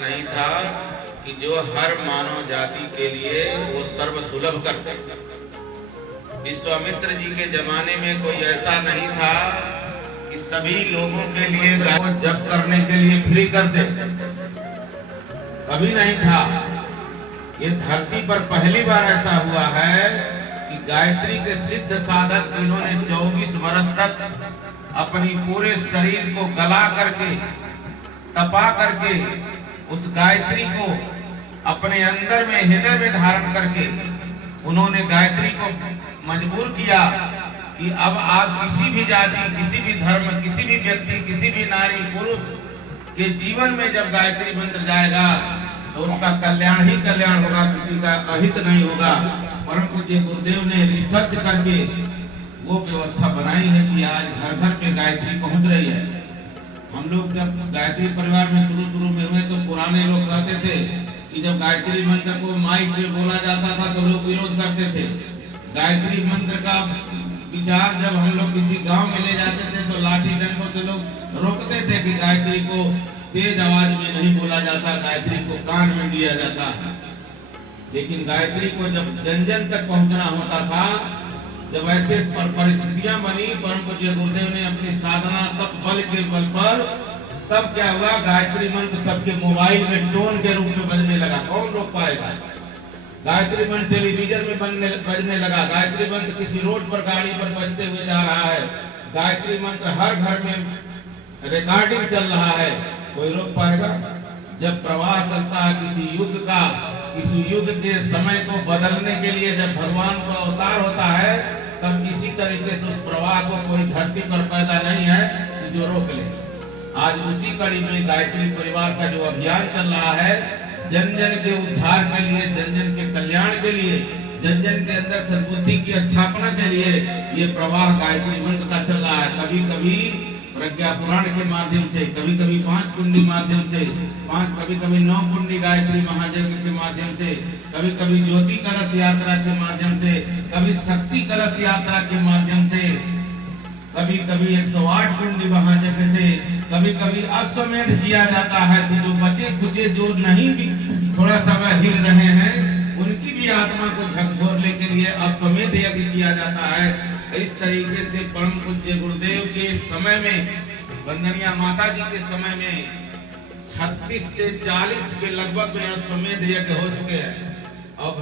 नहीं था कि जो हर मानव जाति के लिए वो सर्व सुलभ करते। विश्वामित्र जी के जमाने में कोई ऐसा नहीं था कि सभी लोगों के लिए गाय को जप करने के लिए फ्री करते, कभी नहीं था। ये धरती पर पहली बार ऐसा हुआ है कि गायत्री के सिद्ध साधक इन्होंने 24 वर्ष तक अपनी पूरे शरीर को गला करके तपा करके उस गायत्री को अपने अंदर में हृदय में धारण करके उन्होंने गायत्री को मजबूर किया कि अब आप किसी भी जाति, किसी भी धर्म, किसी भी व्यक्ति, किसी भी नारी पुरुष के जीवन में जब गायत्री मंत्र जाएगा तो उसका कल्याण ही कल्याण होगा, किसी का अहित नहीं होगा। परम पूज्य गुरुदेव ने रिसर्च करके वो व्यवस्था बनाई है कि आज घर घर पे गायत्री पहुंच रही है। हम लोग जब गायत्री परिवार में शुरू में हुए तो पुराने लोग कहते थे कि जब गायत्री मंत्र को माइक पे बोला जाता था तो लोग विरोध करते थे। गायत्री मंत्र का विचार जब हम लोग किसी गांव में ले जाते थे तो लाठी डंडों से लोग रोकते थे कि गायत्री को तेज आवाज में नहीं बोला जाता, गायत्री को कान में दिया जाता है। लेकिन गायत्री को जब जन जन तक पहुंचना होता था, जब ऐसे परिस्थितियां बनी, परम पूज्य गुरुदेव ने अपनी साधना तप बल के बल पर तब क्या हुआ, गायत्री मंत्र सबके मोबाइल में टोन के रूप में बजने लगा। कौन रोक पाएगा? गायत्री मंत्र टेलीविजन में बजने लगा। गायत्री मंत्र किसी रोड पर गाड़ी पर बजते हुए जा रहा है। गायत्री मंत्र हर घर में रिकॉर्डिंग चल रहा है। कोई रोक पाएगा? जब प्रवाह चलता है किसी युग का, किसी युग के समय को बदलने के लिए जब भगवान का अवतार होता है, तब इसी तरीके से उस प्रवाह को कोई धरती पर पैदा नहीं है कि जो रोक ले। आज उसी कड़ी में गायत्री परिवार का जो अभियान चल रहा है, जन जन के उद्धार के लिए, जन जन के कल्याण के लिए, जन जन के अंदर सद्बुद्धि की स्थापना के लिए ये प्रवाह गायत्री मंत्र का चल रहा है। कभी कभी प्रज्ञा पुराण के माध्यम से, कभी कभी 5 कुंडी माध्यम से, कभी कभी 9 कुंडी गायत्री महायज्ञ के माध्यम से, कभी कभी ज्योति कलश यात्रा के माध्यम से, कभी शक्ति कलश यात्रा के माध्यम से, कभी कभी 108 कुंडी महायज्ञ से, कभी कभी अश्वमेध किया जाता है कि जो बचे खुचे जो नहीं भी थोड़ा सा हिल रहे हैं उनकी भी आत्मा को झकझोरने के लिए अश्वमेध यज्ञ किया जाता है। इस तरीके से परम पूज्य गुरुदेव के समय में, वंदनिया माता जी के समय में 36 से 40 के लगभग में अश्वमेध यज्ञ हो चुके हैं और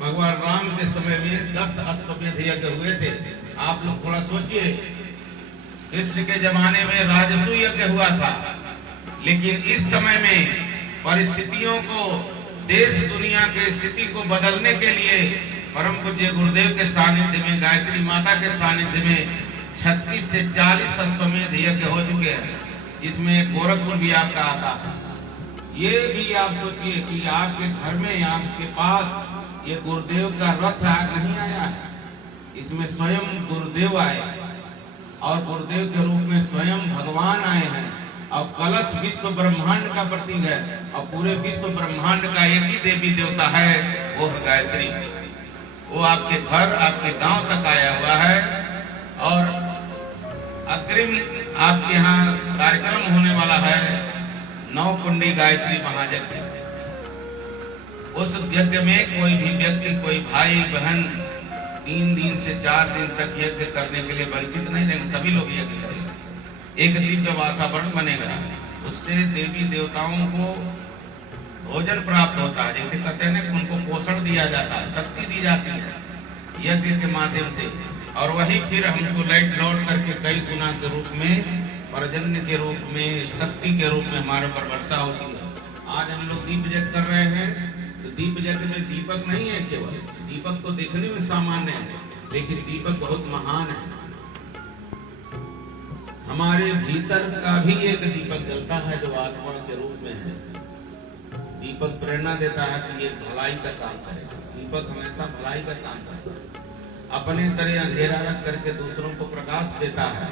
भगवान राम के समय में 10 अश्वमेध यज्ञ हुए थे। आप लोग थोड़ा सोचिए, कृष्ण के जमाने में राजसूय यज्ञ हुआ था, लेकिन इस समय में परिस्थितियों को, देश दुनिया के स्थिति को बदलने के लिए परम पूज्य गुरुदेव के सानिध्य में, गायत्री माता के सानिध्य में 36 से 40 अश्वमेध यज्ञ हो चुके हैं, जिसमें गोरखपुर भी आपका आता है। ये भी आप सोचिए कि आपके घर में, आपके पास ये गुरुदेव का रथ नहीं आया है, इसमें स्वयं गुरुदेव आए और गुरुदेव के रूप में स्वयं भगवान आए हैं। और कलश विश्व ब्रह्मांड का प्रतीक है और पूरे विश्व ब्रह्मांड का एक ही देवी देवता है, वो है गायत्री। वो आपके घर, आपके गांव तक आया हुआ है। और अग्रिम आपके यहाँ कार्यक्रम होने वाला है 9 कुंडी गायत्री महायज्ञ। उस यज्ञ में कोई भी व्यक्ति, कोई भाई बहन 3 दिन से 4 दिन तक यज्ञ करने के लिए वंचित नहीं रहेंगे, सभी लोग यज्ञ करेंगे। एक दिव्य वातावरण बनेगा, उससे देवी देवताओं को भोजन प्राप्त होता है। जैसे कहते हैं ना, उनको पोषण दिया जाता है, शक्ति दी जाती है यज्ञ के माध्यम से, और वही फिर हमको लौट करके कई गुना के रूप में, पर्जन्य के रूप में, शक्ति के रूप में हमारे पर वर्षा होती है। आज हम लोग दीप यज्ञ कर रहे हैं, तो दीप यज्ञ में दीपक नहीं है केवल, दीपक तो देखने में सामान्य है, लेकिन दीपक बहुत महान है। हमारे भीतर का भी एक दीपक जलता है जो आत्मा के रूप में है। दीपक प्रेरणा देता है कि ये भलाई का काम करे। दीपक हमेशा भलाई का काम करता है, अपने तरह अंधेरा रख करके दूसरों को प्रकाश देता है।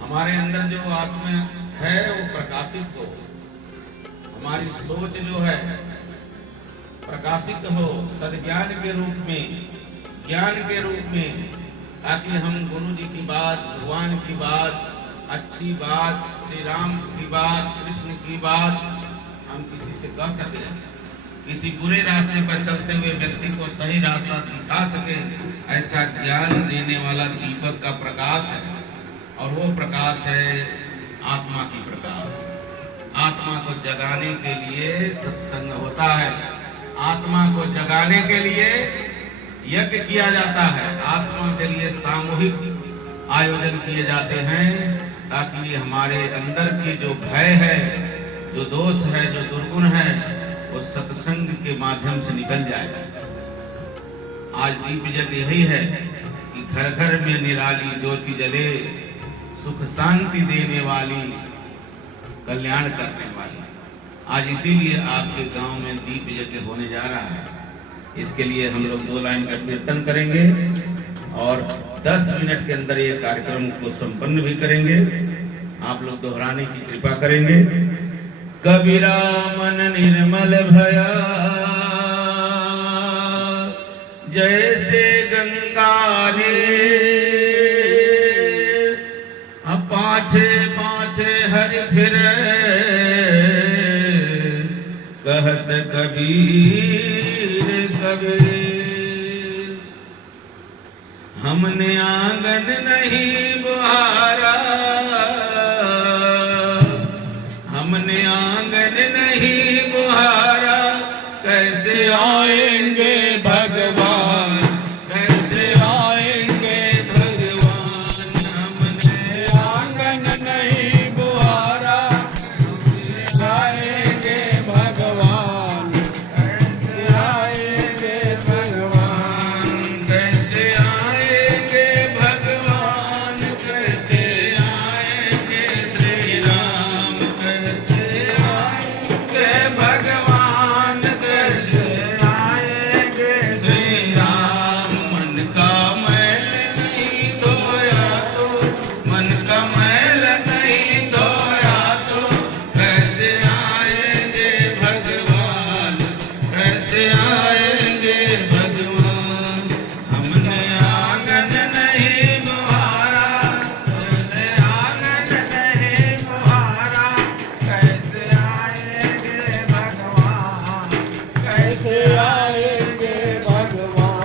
हमारे अंदर जो आत्मा है वो प्रकाशित हो, हमारी सोच जो है प्रकाशित हो, सद्ज्ञान के रूप में, ज्ञान के रूप में, ताकि हम गुरु जी की बात, भगवान की बात, अच्छी बात, श्री राम की बात, कृष्ण की बात, हम किसी से कह सके, किसी बुरे रास्ते पर चलते हुए व्यक्ति को सही रास्ता दिखा सके, ऐसा ज्ञान देने वाला दीपक का प्रकाश है। और वो प्रकाश है आत्मा की प्रकाश। आत्मा को जगाने के लिए सत्संग होता है, आत्मा को जगाने के लिए यज्ञ किया जाता है, आत्मा के लिए सामूहिक आयोजन किए जाते हैं, ताकि हमारे अंदर की जो भय है, जो दोष है, जो दुर्गुण है, वो सत्संग के माध्यम से निकल जाए। आज दीप यज्ञ यही है कि घर घर में निराली ज्योति जले, सुख शांति देने वाली, कल्याण करने वाली। आज इसीलिए आपके गांव में दीप यज्ञ होने जा रहा है। इसके लिए हम लोग 2 लाइन का कीर्तन करेंगे और 10 मिनट के अंदर ये कार्यक्रम को संपन्न भी करेंगे। आप लोग दोहराने की कृपा करेंगे। कबीरा मन निर्मल भया, जैसे गंगा रे, पाछे पाछे हरि फिरे, कहत कबीर कबीर। हमने आंगन नहीं बुहारा, हमने आंगन नहीं बुहारा, कैसे आएंगे भगवान, कैसे आएंगे भगवान। हमने आंगन नहीं बुहारा, कैसे आएंगे भगवान, कैसे आएंगे भगवान, कैसे आएंगे भगवान, कैसे आएंगे श्री राम, कैसे आएंगे भगवान, कैसे आएंगे श्री राम। मन का मैल नहीं धोया तो, मन का मैल नहीं धोया तो, कैसे आएंगे भगवान, कैसे आएंगे भगवान। हमने आंगन नहीं बुहारा, हमने आंगन नहीं बुहारा, कैसे आएंगे भगवान, कैसे आएंगे भगवान।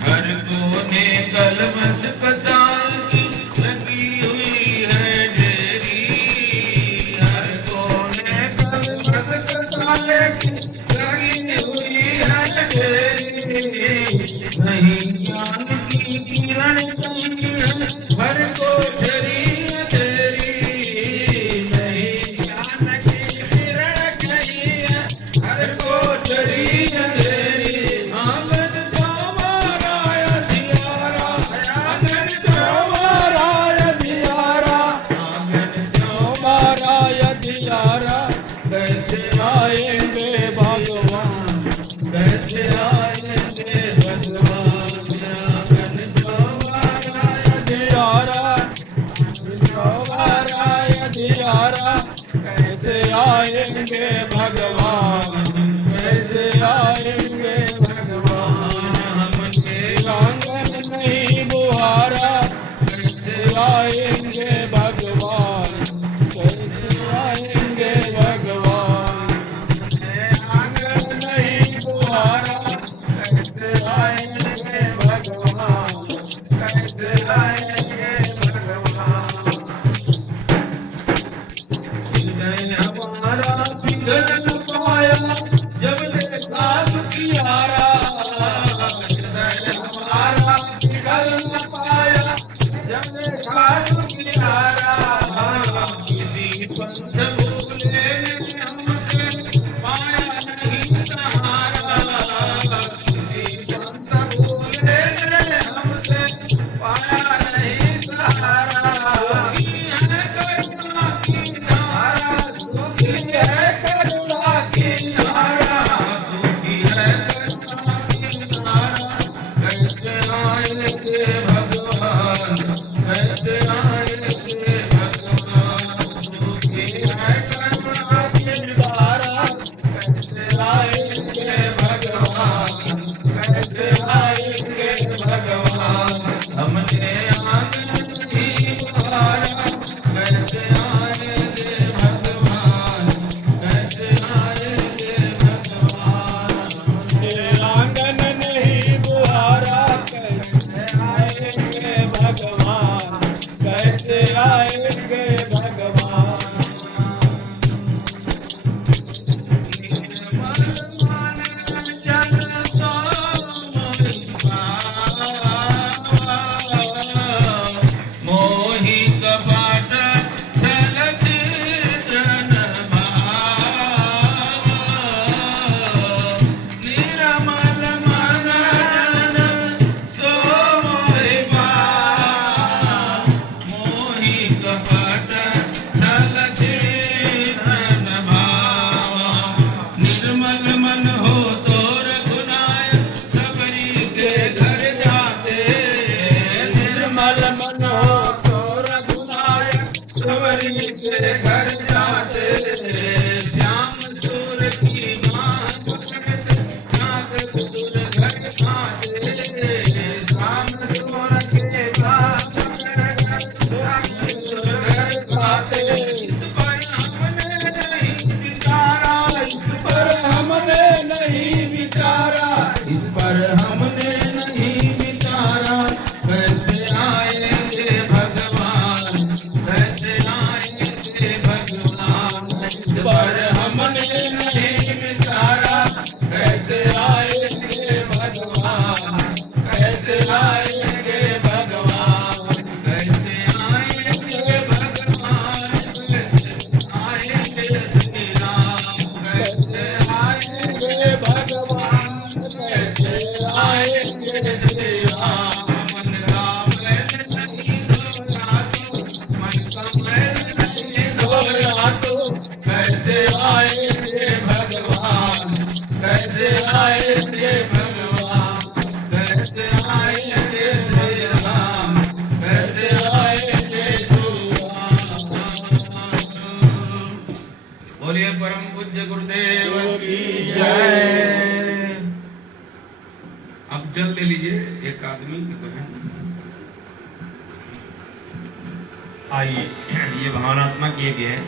हर कोने कलमत कचाल की लगी हुई है ढेरी, हर कोने कलमत कचाल की लगी हुई है ढेरी। नहीं ज्ञान की किरण चमकी है हर कोठरी अंधेरी, नहीं ज्ञान की किरण चमकी है हर कोठरी अंधेरी। आंगन तुम्हारा अधियारा, आंगन तुम्हारा अधियारा, आंगन तुम्हारा अधियारा, कैसे आएंगे भगवान, कैसे आएंगे भगवान। आंगन तुम्हारा अधियारा, तुम्हारा अधियारा, कैसे आएंगे भगवान, कैसे आएंगे भगवान। हमने आंगन नहीं बुहारा, कैसे आएंगे भगवान, कैसे आएंगे भगवान। हमने आंगन नहीं बुहारा, कैसे आएंगे भगवान, कैसे आएंगे भगवान। हमारा पिघल न पाया जब देखा दुखियारा, हमारा पिघल न पाया जब देखा दुखियारा। किसी पंथ भूले हमसे पाया नहीं सहारा, किसी पंथ भूले हमसे पाया नहीं सहारा। दुखी है करुणा की धारा, दुखी है करुणा की धारा, कैसे आएंगे भगवान, कैसे आएंगे भगवान। दुखी है करुणा की धारा, कैसे आएंगे भगवान, कैसे आएंगे हो तो रघुनायक सवरी के घर जाते, श्याम सूर की बाह पकड़ते नाग सुर घर आते, श्याम सूर के बाह पकड़कर नाग सुर घर आते। इस पर हमने नहीं विचारा, इस पर हमने नहीं विचारा, कैसे आएंगे भगवान, कैसे आएंगे भगवान। इस पर हमने नहीं विचारा, कैसे आएंगे भगवान, कैसे आएंगे भगवान, कैसे आएंगे भगवान, कैसे आएंगे श्री राम, कैसे आएंगे भगवान, कैसे आएंगे श्री राम। मन राम नहीं धोया तो, मन का मैल नहीं धोया तो, कैसे आएंगे भगवान, कैसे आएंगे भगवान, कैसे आएंगे श्री राम, कैसे आएंगे श्री राम। बोलिए परम पूज्य गुरुदेव की जय। अब जल ले लीजिए एक आदमी की तो है। आइए ये भावनात्मक यज्ञ है।